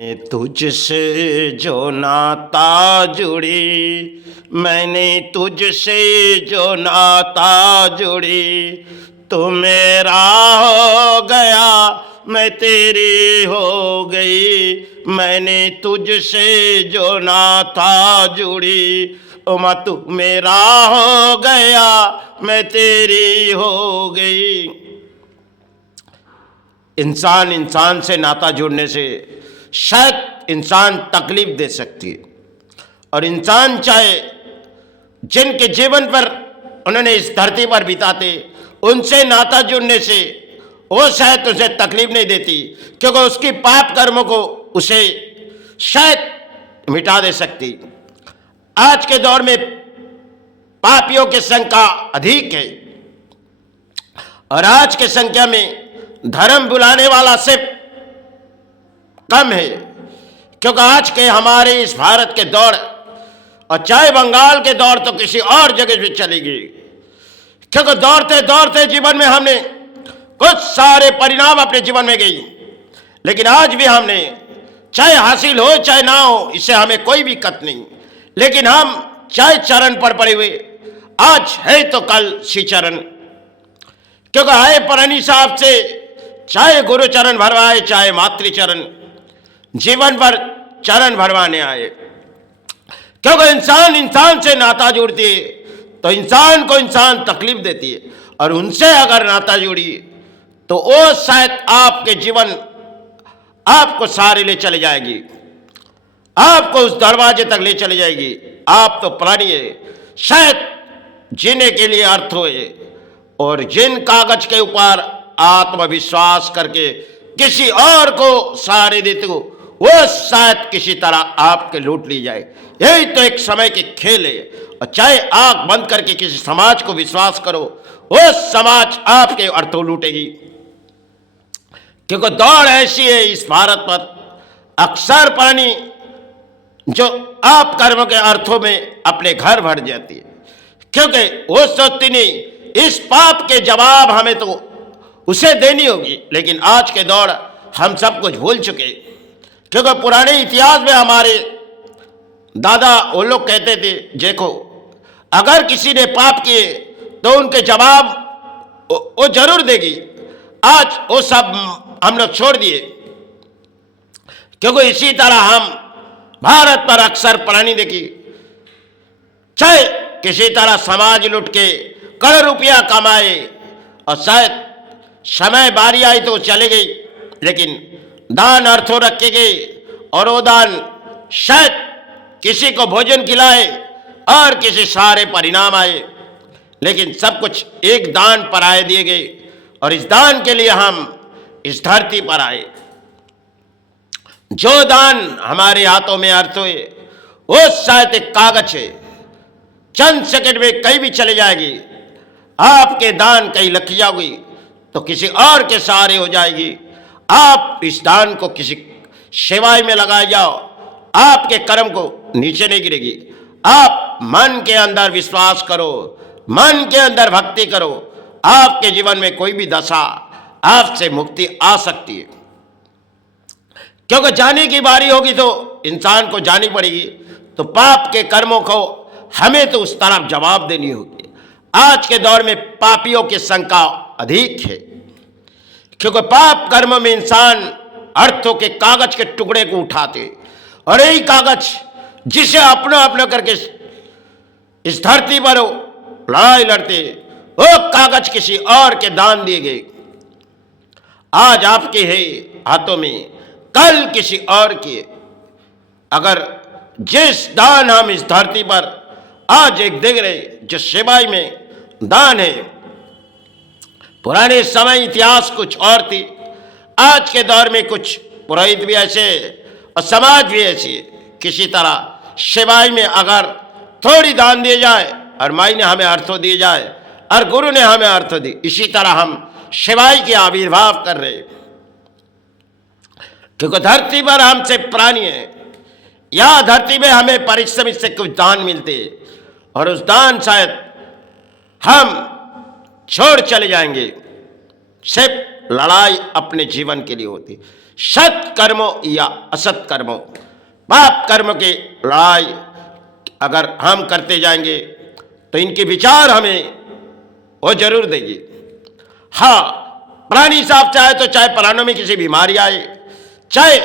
तुझसे जो नाता जुड़ी, मैंने तुझसे जो नाता जुड़ी, तू मेरा हो गया मैं तेरी हो गई। मैंने तुझसे जो नाता जुड़ी, ओ माँ तू मेरा हो गया मैं तेरी हो गई। इंसान इंसान से नाता जुड़ने से शायद इंसान तकलीफ दे सकती है, और इंसान चाहे जिनके जीवन पर उन्होंने इस धरती पर बिताते उनसे नाता जुड़ने से वो शायद उसे तकलीफ नहीं देती, क्योंकि उसकी पाप कर्मों को उसे शायद मिटा दे सकती। आज के दौर में पापियों की संख्या अधिक है, और आज की संख्या में धर्म बुलाने वाला सिर्फ कम है, क्योंकि आज के हमारे इस भारत के दौड़, और चाहे बंगाल के दौड़ तो किसी और जगह भी चलेगी, क्योंकि दौड़ते दौड़ते जीवन में हमने कुछ सारे परिणाम अपने जीवन में गई, लेकिन आज भी हमने चाहे हासिल हो चाहे ना हो, इससे हमें कोई भी दिक्कत नहीं, लेकिन हम चाहे चरण पर पड़े हुए आज है तो कल श्रीचरण, क्योंकि है परनी साहब से चाहे गुरु चरण भरवाए चाहे मातृचरण, जीवन पर चरण भरवाने आए, क्योंकि इंसान इंसान से नाता जोड़ती है तो इंसान को इंसान तकलीफ देती है, और उनसे अगर नाता जोड़ी तो वो शायद आपके जीवन आपको सारे ले चले जाएगी, आपको उस दरवाजे तक ले चले जाएगी। आप तो प्राणी है, शायद जीने के लिए अर्थ होए, और जिन कागज के ऊपर आत्मविश्वास करके किसी और को सहारे देते हो वो शायद किसी तरह आपके लूट ली जाए। यही तो एक समय के खेल है, और चाहे आंख बंद करके किसी समाज को विश्वास करो वो समाज आपके अर्थों लूटेगी, क्योंकि दौड़ ऐसी है इस भारत पर। अक्सर पानी जो आप कर्म के अर्थों में अपने घर भर जाती है, क्योंकि वो सोचती नहीं इस पाप के जवाब हमें तो उसे देनी होगी, लेकिन आज के दौड़ हम सब कुछ भूल चुके, क्योंकि पुराने इतिहास में हमारे दादा वो लोग कहते थे, देखो अगर किसी ने पाप किए तो उनके जवाब वो जरूर देगी। आज वो सब हम लोग छोड़ दिए, क्योंकि इसी तरह हम भारत पर अक्सर प्राणी देखी, चाहे किसी तरह समाज लुट के करोड़ रुपया कमाए, और शायद समय बारी आई तो चले गई, लेकिन दान अर्थों रखे गए, और वो दान शायद किसी को भोजन खिलाए और किसी सारे परिणाम आए, लेकिन सब कुछ एक दान पर आए दिए गए, और इस दान के लिए हम इस धरती पर आए। जो दान हमारे हाथों में अर्थ हुए वो शायद एक कागज है, चंद सेकंड में कहीं भी चले जाएगी। आपके दान कहीं लग जाओगी तो किसी और के सहारे हो जाएगी। आप इस दान को किसी सेवाई में लगाए जाओ, आपके कर्म को नीचे नहीं गिरेगी। आप मन के अंदर विश्वास करो, मन के अंदर भक्ति करो, आपके जीवन में कोई भी दशा आपसे मुक्ति आ सकती है, क्योंकि जाने की बारी होगी तो इंसान को जानी पड़ेगी, तो पाप के कर्मों को हमें तो उस तरफ जवाब देनी होगी। आज के दौर में पापियों की संख्या अधिक है, क्योंकि पाप कर्म में इंसान अर्थों के कागज के टुकड़े को उठाते, और यही कागज जिसे अपना अपना करके इस धरती पर लड़ाई लड़ते, वो कागज किसी और के दान दिए गए। आज आपके है हाथों में, कल किसी और के। अगर जिस दान हम इस धरती पर आज एक देख रहे, जो सेवाई में दान है, पुराने समय इतिहास कुछ और थी, आज के दौर में कुछ पुरोहित भी ऐसे और समाज भी ऐसी है। किसी तरह सेवाई में अगर थोड़ी दान दिए जाए, और माई ने हमें अर्थों दिए जाए, और गुरु ने हमें अर्थ दी, इसी तरह हम सेवाई के आविर्भाव कर रहे, क्योंकि धरती पर हमसे प्राणी है। यह धरती में हमें परिश्रम से कुछ दान मिलते, और उस दान शायद हम छोड़ चले जाएंगे। सिर्फ लड़ाई अपने जीवन के लिए होती, सत कर्मों या असत कर्मों, पाप कर्म की लड़ाई अगर हम करते जाएंगे तो इनके विचार हमें वो जरूर देगी। हाँ, प्राणी साहब चाहे तो चाहे प्राणों में किसी बीमारी आए, चाहे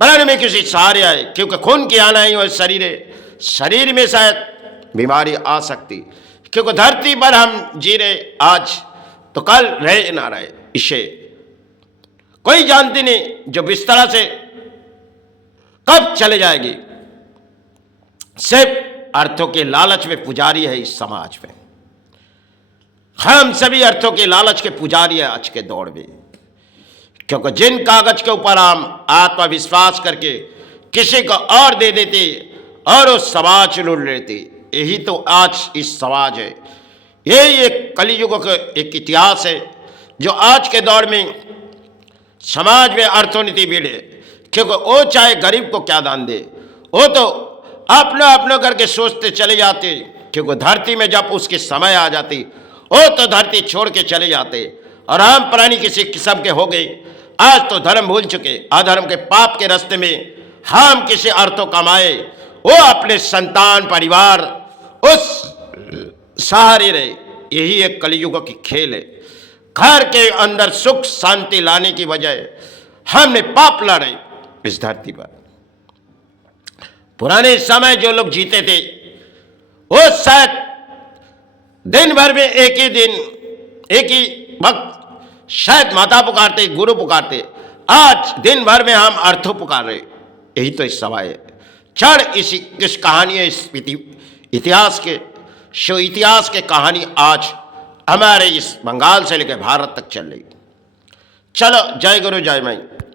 प्राणों में किसी सहारे आए, क्योंकि खून की आना ही वो शरीर है, शरीर में शायद बीमारी आ सकती, क्योंकि धरती पर हम जी रहे आज तो कल रहे ना रहे, इसे कोई जानती नहीं जो बिस्तर से कब चले जाएगी। सिर्फ अर्थों के लालच में पुजारी है इस समाज में। हम सभी अर्थों के लालच के पुजारी है आज के दौर में, क्योंकि जिन कागज के ऊपर हम आत्मविश्वास करके किसी को और दे देते और वो समाज लूट लेते, यही तो आज इस समाज है। यही एक कलियुग का एक इतिहास है जो आज के दौर में समाज में अर्थोनीति भिड़े, क्योंकि वो चाहे गरीब को क्या दान दे, वो तो अपना करके सोचते चले जाते, क्योंकि धरती में जब उसके समय आ जाती वो तो धरती छोड़ के चले जाते। और हम प्राणी किसी किस्म के हो गए, आज तो धर्म भूल चुके, अधर्म के पाप के रास्ते में हम किसी अर्थों कमाए, वो अपने संतान परिवार उस सहारे रहे। यही एक कलियुग की खेल है। घर के अंदर सुख शांति लाने की बजाय हमने पाप लड़े इस धरती पर। पुराने समय जो लोग जीते थे वो शायद दिन भर में एक ही दिन एक ही वक्त शायद माता पुकारते, गुरु पुकारते, आज दिन भर में हम अर्थों पुकार रहे। यही तो इस समय है। चढ़ इस कहानी है, इस इतिहास के शो इतिहास के कहानी आज हमारे इस बंगाल से लेकर भारत तक चल रही। चलो, जय गुरु जय माई।